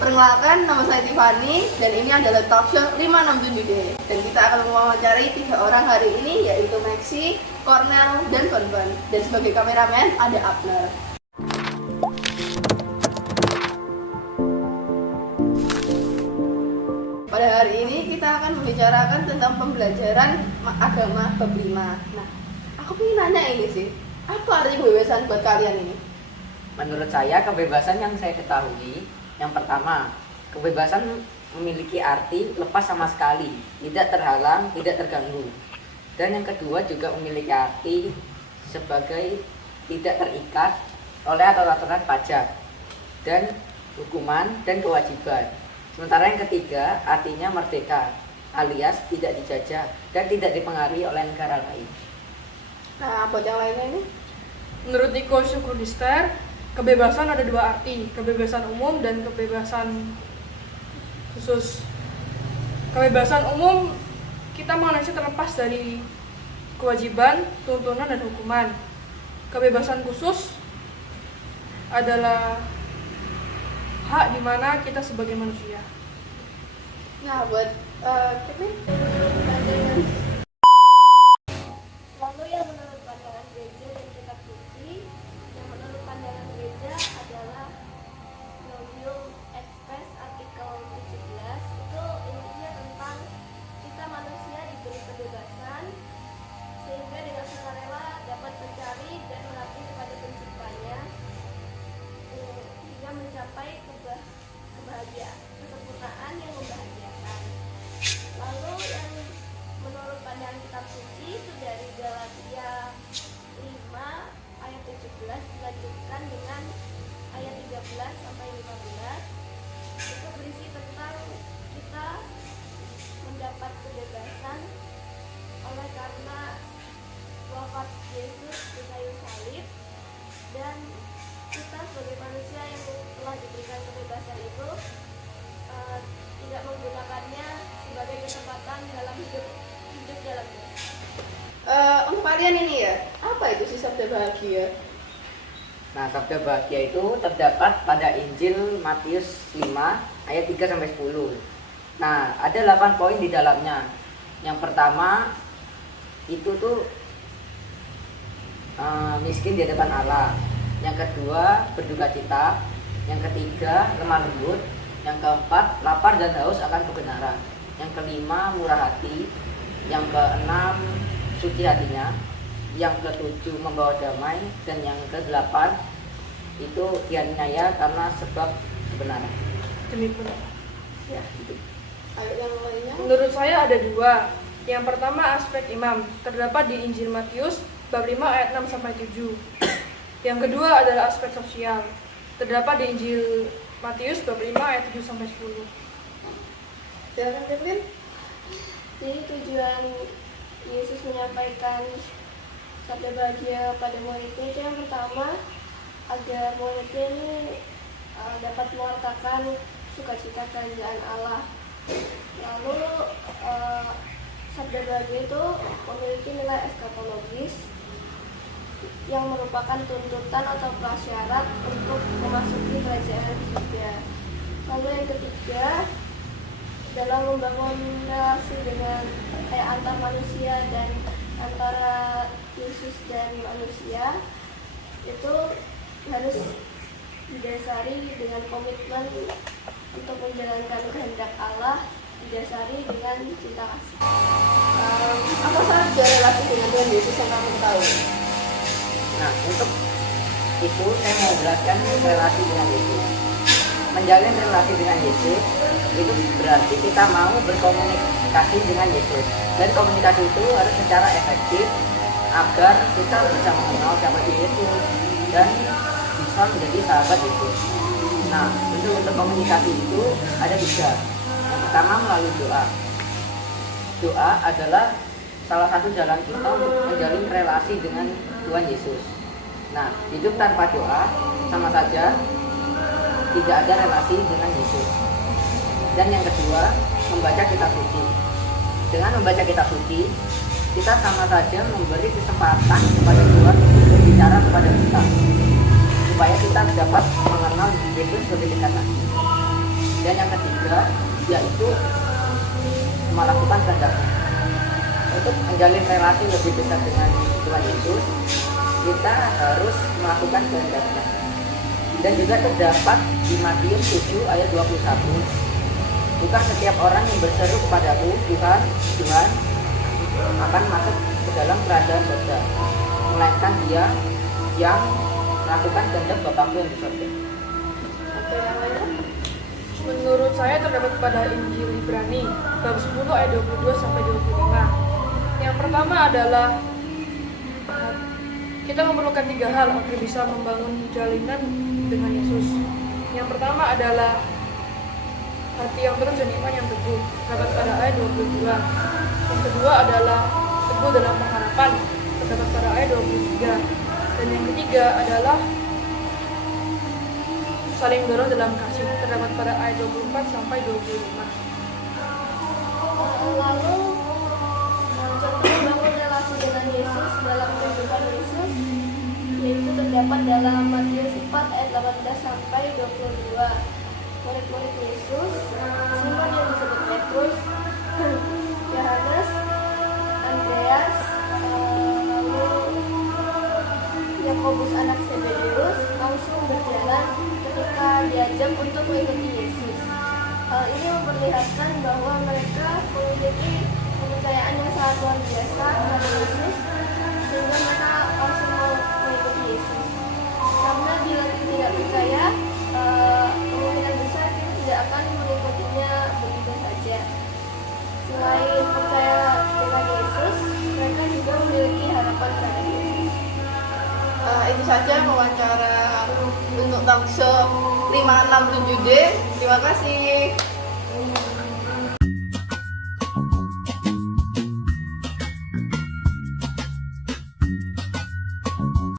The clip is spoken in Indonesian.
Perkenalkan, nama saya Tiffany dan ini adalah talk show 567D. Dan kita akan mewawancarai 3 orang hari ini, yaitu Maxi, Cornel, dan Bonbon. Dan sebagai kameramen ada Abner. Pada hari ini kita akan membicarakan tentang pembelajaran agama bab 5. Nah, aku ingin nanya ini sih, apa arti kebebasan buat kalian ini? Menurut saya, kebebasan yang saya ketahui, yang pertama, kebebasan memiliki arti lepas sama sekali, tidak terhalang, tidak terganggu. Dan yang kedua juga memiliki arti sebagai tidak terikat oleh aturan pajak dan hukuman dan kewajiban. Sementara yang ketiga artinya merdeka, alias tidak dijajah dan tidak dipengaruhi oleh negara lain. Nah, buat yang lainnya ini? Menurut Nico Syukurlister, kebebasan ada 2 arti, kebebasan umum dan kebebasan khusus. Kebebasan umum, kita manusia terlepas dari kewajiban, tuntunan, dan hukuman. Kebebasan khusus adalah hak di mana kita sebagai manusia. Nah, buat Kevin? Lalu yang menurut pandangan gereja dan kitab suci, yang menurut pandangan gereja adalah Gaudium et Spes artikel 17. Itu intinya tentang kita manusia diberi kebebasan sehingga dengan sukarela dapat mencari dan mengabdi kepada penciptanya hingga mencapai kebahagiaan, kesempurnaan yang membahagiakan. Lalu yang menurut pandangan kitab suci itu dari Galatia 5 ayat 17 dilanjutkan dengan ayat 13 sampai 15. Itu berisi tentang kita mendapat kebebasan oleh karena wafat Yesus di kayu salib, dan kita sebagai manusia yang telah diberikan kebebasan itu tidak menggunakannya sebagai kesempatan dalam hidup dalam dunia. Untuk kalian ini ya, apa itu sih sabda bahagia? Nah, sabda bahagia itu terdapat pada Injil Matius 5 ayat 3 sampai 10. Nah, ada 8 poin di dalamnya. Yang pertama itu tuh miskin di hadapan Allah. Yang kedua berduka cita. Yang ketiga lemah lembut. Yang keempat lapar dan haus akan kebenaran. Yang kelima murah hati. Yang keenam suci hatinya. Yang ketujuh membawa damai. Dan yang kedelapan itu dianiaya karena sebab kebenaran. Demi benar. Ya, ayo yang lainnya. Menurut saya ada 2. Yang pertama aspek imam, terdapat di Injil Matius bab 5 ayat 6 sampai 7. Yang kedua adalah aspek sosial, terdapat di Injil Matius bab 5 ayat 7 sampai 10. Silakan Kevin. Jadi tujuan Yesus menyampaikan sabda bahagia pada muridnya itu yang pertama agar muridnya ini dapat mewartakan sukacita kerajaan Allah. Lalu sabda bahagia itu memiliki nilai eskatologis yang merupakan tuntutan atau prasyarat untuk memasuki kerajaan surga. Lalu yang ketiga, dalam membangun relasi dengan antar manusia dan antara Yesus dan manusia itu harus didasari dengan komitmen untuk menjalankan kehendak Allah, didasari dengan cinta kasih. Apa saja relasi dengan Yesus yang kamu tahu? Nah, untuk itu saya mau jelaskan relasi dengan Yesus. Menjalin relasi dengan Yesus itu berarti kita mau berkomunikasi dengan Yesus. Dan komunikasi itu harus secara efektif agar kita bisa mengenal siapa Yesus dan bisa menjadi sahabat Yesus. Nah, untuk komunikasi itu ada 3. Yang pertama melalui doa. Doa adalah salah satu jalan kita untuk menjalin relasi dengan Tuhan Yesus. Nah, hidup tanpa doa sama saja tidak ada relasi dengan Yesus. Dan yang kedua, membaca kitab suci. Dengan membaca kitab suci, kita sama saja memberi kesempatan kepada Tuhan untuk berbicara kepada kita, supaya kita dapat mengenal Yesus lebih dekat lagi. Dan yang ketiga yaitu melakukan kehendaknya. Untuk menjalin relasi lebih dekat dengan Tuhan Yesus, kita harus melakukan kehendaknya. Dan juga terdapat di Matius 7 ayat 21, bukan setiap orang yang berseru kepadaku, Tuhan, Tuhan, akan masuk ke dalam kerajaan surga, melainkan dia yang melakukan kehendak Bapakku yang di surga. Oke, yang lainnya? Menurut saya terdapat pada Injil Ibrani bab 10 ayat 22 sampai 25. Yang pertama adalah kita memerlukan 3 hal agar bisa membangun jalinan dengan Yesus. Yang pertama adalah hati yang terus dan iman yang teguh, terdapat pada ayat 22. Yang kedua adalah teguh dalam pengharapan, terdapat pada ayat 23. Dan yang ketiga adalah saling dorong dalam kasih, terdapat pada ayat 24 sampai 25. Lalu contoh membangun relasi dengan Yesus dalam kehidupan Yesus yaitu terdapat dalam Matius 4 ayat 18 sampai 22. Murid-murid Yesus, Simon yang disebut Petrus, Yohanes, Andreas, lalu Yakobus anak Zebedeus langsung berjalan ketika diajak untuk mengikuti Yesus. Hal ini memperlihatkan bahwa mereka memiliki kepercayaan yang sangat luar biasa kepada Yesus sehingga mereka langsung mau mengikuti Yesus. Karena bila kita tidak percaya, kemungkinan besar kita tidak akan mengikutinya begitu saja. Selain percaya dengan Yesus, mereka juga memiliki harapan pada Yesus. Itu saja wawancara untuk talkshow 567D. Terima kasih.